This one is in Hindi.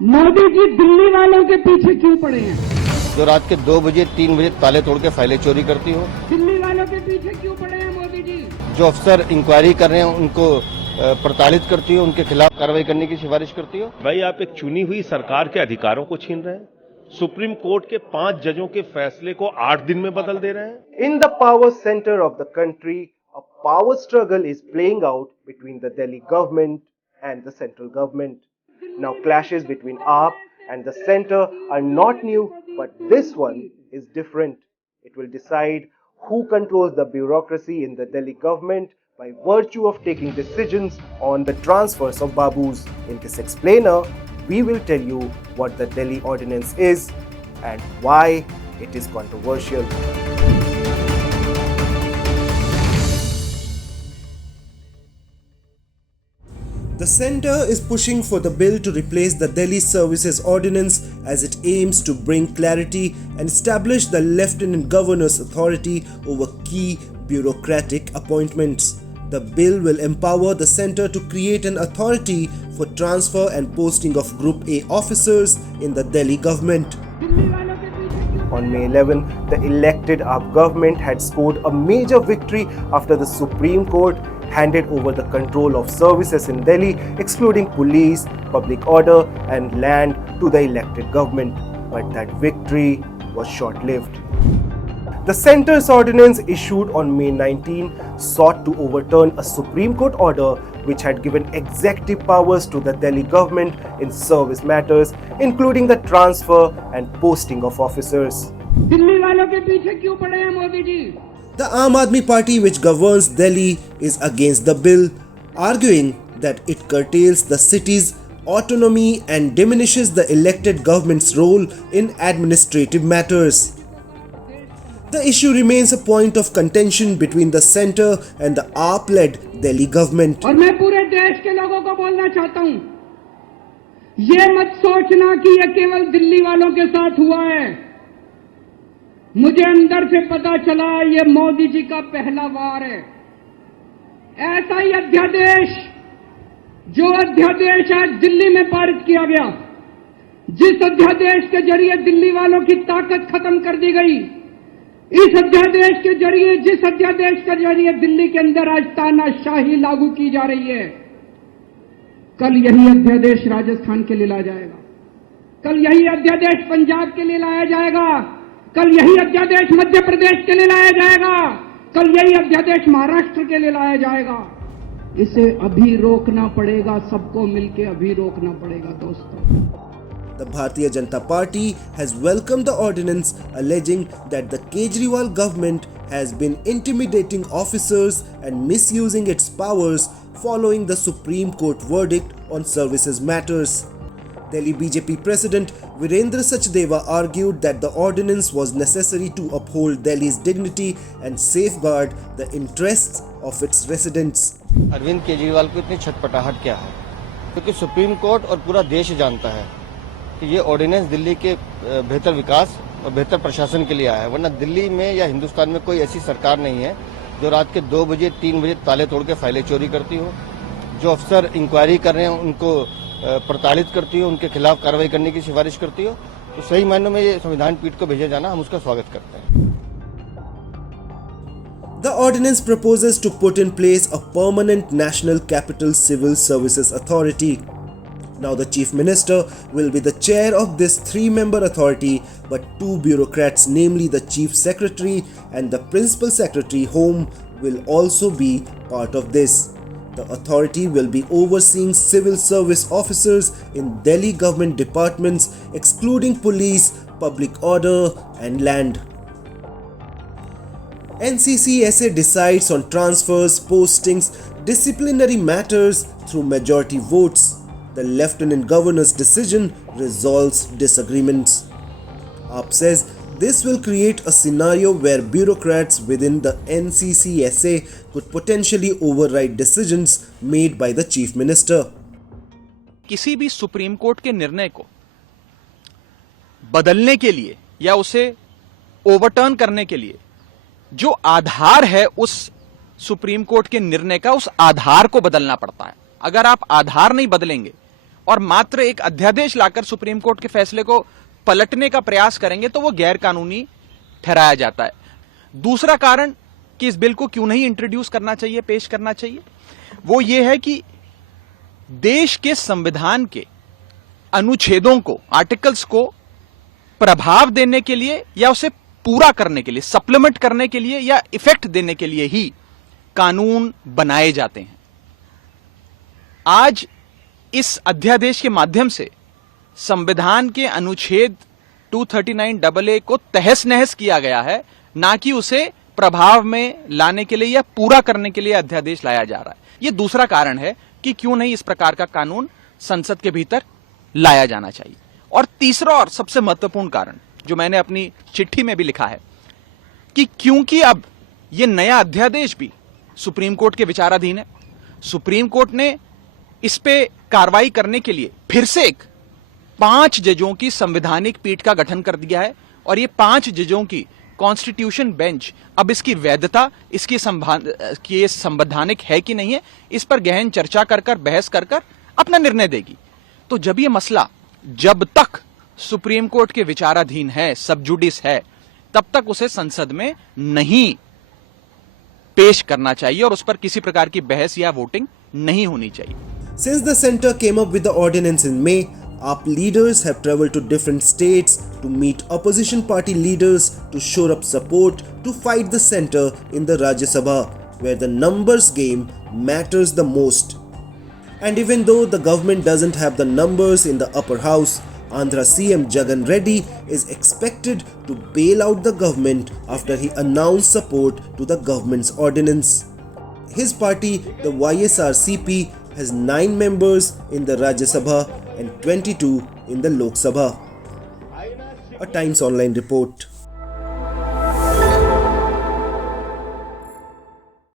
मोदी जी दिल्ली वालों के पीछे क्यों पड़े हैं? जो रात के 2 बजे 3 बजे ताले तोड़ के फाइलें चोरी करती हो। दिल्ली वालों के पीछे क्यों पड़े हैं मोदी जी? जो अफसर इंक्वायरी कर रहे हैं उनको प्रताड़ित करती हो, उनके खिलाफ कार्रवाई करने की सिफारिश करती हो। भाई आप एक चुनी हुई सरकार के अधिकारों को छीन रहे हैं। सुप्रीम कोर्ट के 5 जजों के फैसले को 8 दिन में बदल दे रहे हैं। In the power center of the country, a power struggle is playing out between the Delhi government and the central government. Now clashes between AAP and the center are not new, but this one is different. It will decide who controls the bureaucracy in the Delhi government by virtue of taking decisions on the transfers of babus. In this explainer, we will tell you what the Delhi ordinance is and why it is controversial. The centre is pushing for the bill to replace the Delhi Services Ordinance as it aims to bring clarity and establish the Lieutenant Governor's authority over key bureaucratic appointments. The bill will empower the centre to create an authority for transfer and posting of Group A officers in the Delhi government. On May 11, the elected AAP government had scored a major victory after the Supreme Court handed over the control of services in Delhi, excluding police, public order and land to the elected government. But that victory was short-lived. The centre's ordinance issued on May 19 sought to overturn a Supreme Court order which had given executive powers to the Delhi government in service matters, including the transfer and posting of officers. Delhi वालों के पीछे क्यों पड़े हैं Modi ji? The Aam Aadmi Party, which governs Delhi, is against the bill, arguing that it curtails the city's autonomy and diminishes the elected government's role in administrative matters. The issue remains a point of contention between the centre and the AAP-led Delhi government. और मैं पूरे देश के लोगों को बोलना चाहता हूं, ये मत सोचना कि ये केवल दिल्ली वालों के साथ हुआ है। मुझे अंदर से पता चला ये मोदी जी का पहला वार है। ऐसा ही अध्यादेश, जो अध्यादेश आज दिल्ली में पारित किया गया, जिस अध्यादेश के जरिए दिल्ली वालों की ताकत खत्म कर दी गई, इस अध्यादेश के जरिए, जिस अध्यादेश के जरिए दिल्ली के अंदर आज तानाशाही लागू की जा रही है, कल यही अध्यादेश राजस्थान के लिए लाया जाएगा, कल यही अध्यादेश पंजाब के लिए लाया जाएगा, कल यही अध्यादेश मध्य प्रदेश के लिए लाया जाएगा, कल यही अध्यादेश महाराष्ट्र के लिए लाया जाएगा। इसे अभी रोकना पड़ेगा, सबको मिलकर अभी रोकना पड़ेगा दोस्तों। The Bharatiya Janata Party has welcomed the ordinance, alleging that the Kejriwal government has been intimidating officers and misusing its powers following the Supreme Court verdict on services matters. Delhi BJP President Virendra Sachdeva argued that the ordinance was necessary to uphold Delhi's dignity and safeguard the interests of its residents. Arvind Kejriwal को इतनी छटपटाहट क्या है? क्योंकि सुप्रीम कोर्ट और पूरा देश जानता है कि ये ऑर्डिनेंस दिल्ली के बेहतर विकास और बेहतर प्रशासन के लिए आया है, वरना दिल्ली में या हिंदुस्तान में कोई ऐसी सरकार नहीं है जो रात के 2 बजे 3 बजे ताले तोड़ के फाइलें चोरी करती हो। जो अफसर इंक्वायरी कर रहे हैं उनको प्रताड़ित करती हो, उनके खिलाफ कार्रवाई करने की सिफारिश करती हो। तो सही मायनों में ये संविधान पीठ को भेजा जाना, हम उसका स्वागत करते हैं। The ordinance proposes to put in place a permanent National Capital Civil Services Authority. Now the Chief Minister will be the chair of this 3-member authority, but 2 bureaucrats, namely the Chief Secretary and the Principal Secretary Home, will also be part of this. The authority will be overseeing civil service officers in Delhi government departments, excluding police, public order and land. NCCSA decides on transfers, postings, disciplinary matters through majority votes. The Lieutenant Governor's decision resolves disagreements. AAP says this will create a scenario where bureaucrats within the NCCSA could potentially override decisions made by the Chief Minister. किसी भी सुप्रीम कोर्ट के निर्णय को बदलने के लिए या उसे ओवरटर्न करने के लिए जो आधार है उस सुप्रीम कोर्ट के निर्णय का, उस आधार को बदलना पड़ता है। अगर आप आधार नहीं बदलेंगे और मात्र एक अध्यादेश लाकर सुप्रीम कोर्ट के फैसले को पलटने का प्रयास करेंगे तो वो गैर कानूनी ठहराया जाता है। दूसरा कारण कि इस बिल को क्यों नहीं इंट्रोड्यूस करना चाहिए, पेश करना चाहिए, वो ये है कि देश के संविधान के अनुच्छेदों को, आर्टिकल्स को प्रभाव देने के लिए या उसे पूरा करने के लिए, सप्लीमेंट करने के लिए या इफेक्ट देने के लिए ही कानून बनाए जाते हैं। आज इस अध्यादेश के माध्यम से संविधान के अनुच्छेद 239AA को तहस नहस किया गया है, ना कि उसे प्रभाव में लाने के लिए या पूरा करने के लिए अध्यादेश लाया जा रहा है। यह दूसरा कारण है कि क्यों नहीं इस प्रकार का कानून संसद के भीतर लाया जाना चाहिए। और तीसरा और सबसे महत्वपूर्ण कारण जो मैंने अपनी चिट्ठी में भी लिखा है कि क्योंकि अब यह नया अध्यादेश भी सुप्रीम कोर्ट के विचाराधीन है, सुप्रीम कोर्ट ने इस पे कार्रवाई करने के लिए फिर से एक 5 जजों की संवैधानिक पीठ का गठन कर दिया है और ये 5 जजों की कॉन्स्टिट्यूशन बेंच अब इसकी वैधता, इसकी संवैधानिक है कि नहीं है, इस पर गहन चर्चा कर बहस कर अपना निर्णय देगी। तो जब ये मसला जब तक सुप्रीम कोर्ट के विचाराधीन है, सब जुडिस है, तब तक उसे संसद में नहीं पेश करना चाहिए और उस पर किसी प्रकार की बहस या वोटिंग नहीं होनी चाहिए। Since the centre came up with the ordinance in May, AAP leaders have travelled to different states to meet opposition party leaders to shore up support to fight the centre in the Rajya Sabha, where the numbers game matters the most. And even though the government doesn't have the numbers in the upper house, Andhra CM Jagan Reddy is expected to bail out the government after he announced support to the government's ordinance. His party, the YSRCP, has 9 members in the Rajya Sabha and 22 in the Lok Sabha. A Times Online report.